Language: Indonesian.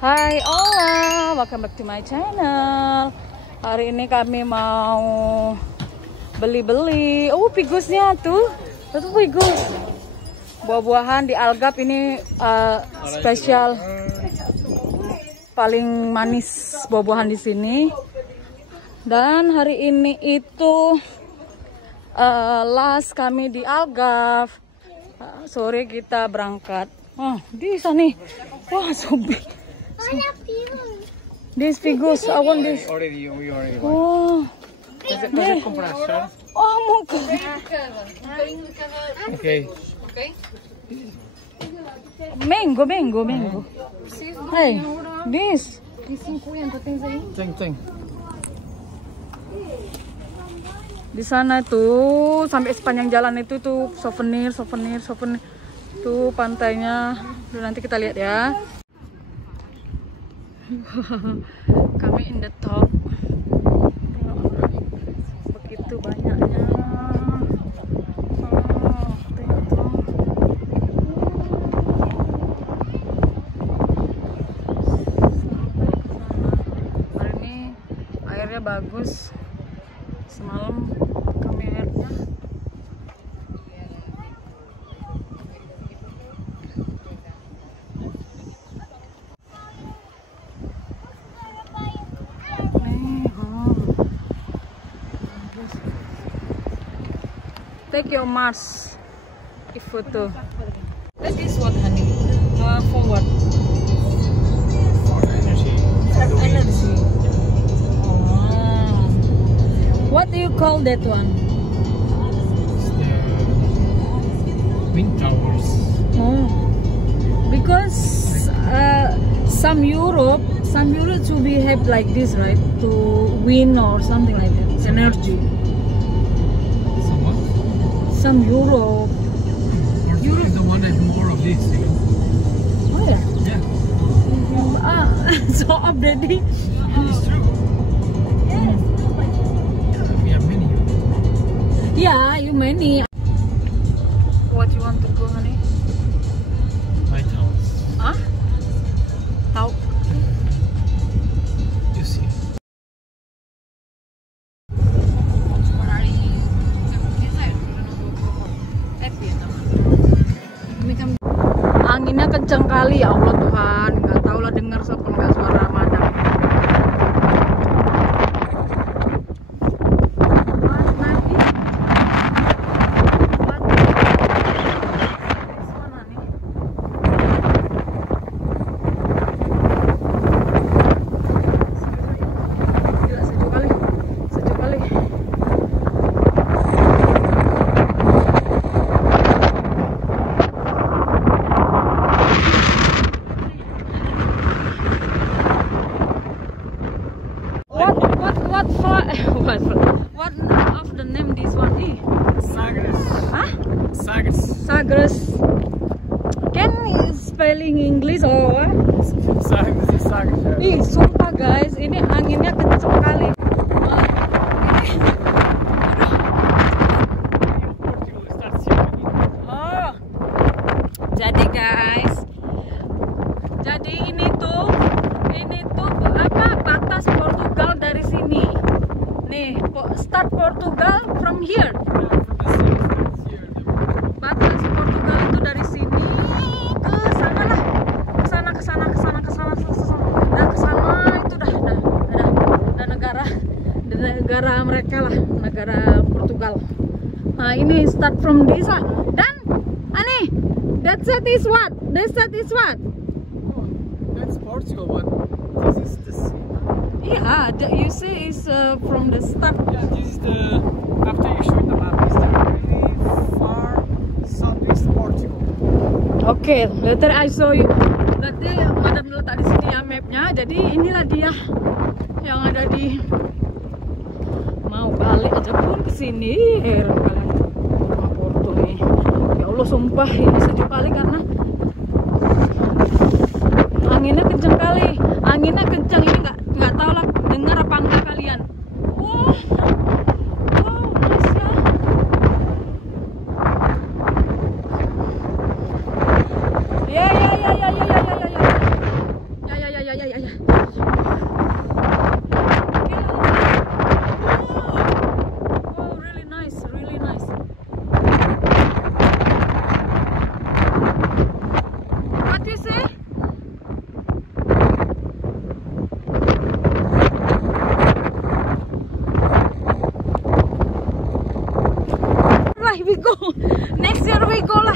Hai, hola, welcome back to my channel. Hari ini kami mau beli-beli. Oh, pigusnya tuh, itu pigus. Buah-buahan di Algarve ini spesial, paling manis buah-buahan di sini. Dan hari ini itu last kami di Algarve. Sore kita berangkat. Oh, di sana nih. Wah, sobi. This figus, I want this. We already won. Oh, Pode comprar chá? oh my God. Ok. Mango. Hey, this. Tem. Di sana tuh sampai sepanjang jalan itu tuh souvenir. Tuh pantainya. Duh, nanti kita lihat ya. Kami in the top. Begitu banyaknya. Oh, tengok tuh. Hari ini airnya bagus. Semalam kami airnya. Take your mask. If photo. That is what, honey? For what? For energy. Energy. Oh. What do you call that one? It's the wind towers. Oh. Because some Europe should be have like this, right? To win or something like that. It's energy. Somewhat. Some Europe. Portugal is the one that more of this. You know? Oh yeah. Yeah. So updating. It's true. Yeah, we have many. Yeah, you many. What you want to go, honey? Lighthouse. Huh? Tahu. You see. Anginnya kenceng kali, ya Allah Tuhan. Nggak tahu lah dengar apa nggak suara madang. What of the name this one is? Sagres. Huh? Sagres. Sagres. Can you spelling English or what? Sagres is Sagres. Ih, sumpah guys, ini anginnya kenceng kali. Oh, jadi guys, jadi ini tuh apa batas Portugal dari sini. Nih, start Portugal from here. Batas Portugal itu dari sini ke sana lah, ke sana. Nah, ke sana itu dah negara mereka lah, negara Portugal. Nah, ini start from desa. Dan, Ani, that set is what? Oh, that's Portugal, but this is the sea. Yeah, you say is from the start. Yeah, this is the. After you show the map, it's the really far southeast Portugal. Oke, later I show you. Berarti madam letak di sini ya mapnya. Jadi inilah dia yang ada di. Mau balik aja pun ke sini. Heran kalian sama Porto nih. Ya Allah, sumpah ini sejuk kali karena anginnya kenceng kali. Anginnya kenceng, ini nggak tahu lah dengar apa enggak kalian. Wow, nice ya. Ya. we go